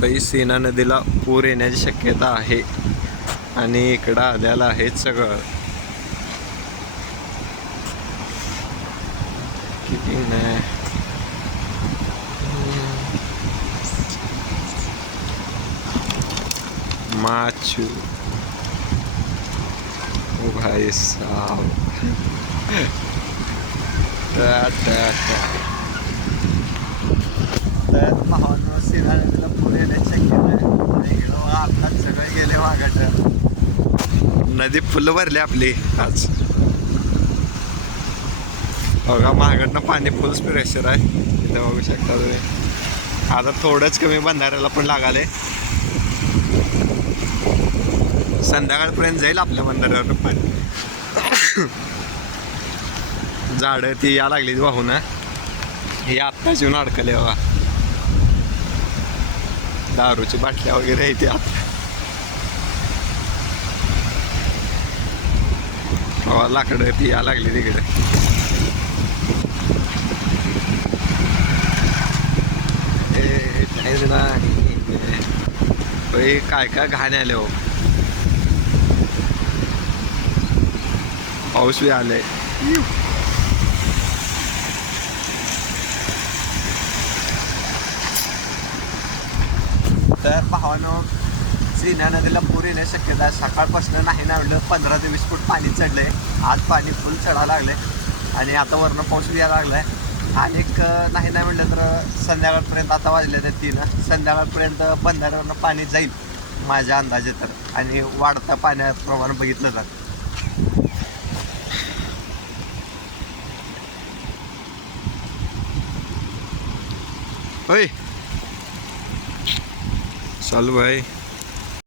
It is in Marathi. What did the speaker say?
बाई सीना नदीला पूर येण्याची शक्यता आहे. आणि इकडं आल्याला आहे सगळं. किती नाही. माचू. भाई साहब टा, टा, टा. तर भावांनो सीना नदीला पूर येण्याची शक्यता आहे आणि इकडं आत्ताच सगळे गेले मागट नदी फुलं भरली आपली आज. बघा महागडनं पाणी फुल प्रेशर आहे. इथं बघू शकता तुम्ही. आता थोडंच कमी बंधाऱ्याला पण लागाले. संध्याकाळपर्यंत जाईल आपल्या बंधाऱ्यावर पाणी झाडं ती या लागलीत वाहून हे. आत्ताच येऊन अडकले बघा दारूची बाटल्या वगैरे आहे आता. लाकडं ती या लागली तिकडे ए, नाही काय काय घाण आले हो. पाऊस बी आले तर भावानं सीना नदीला पूर येण्याची शक्यता सकाळपासून नाही ना म्हटलं पंधरा ते वीस फूट पाणी चढलंय. आज पाणी फुल चढायला लागलंय. आणि आता वरनं पाऊस बी यायला लागलाय. आणि नाही नाही म्हणलं तर संध्याकाळपर्यंत आता वाजले तर तीन. संध्याकाळपर्यंत बंधाऱ्यावरनं पाणी जाईल माझ्या अंदाजे तर. आणि वाढता पाण्याचं बघितलं तर. ભાઈ ઓય. સાલુભાઈ.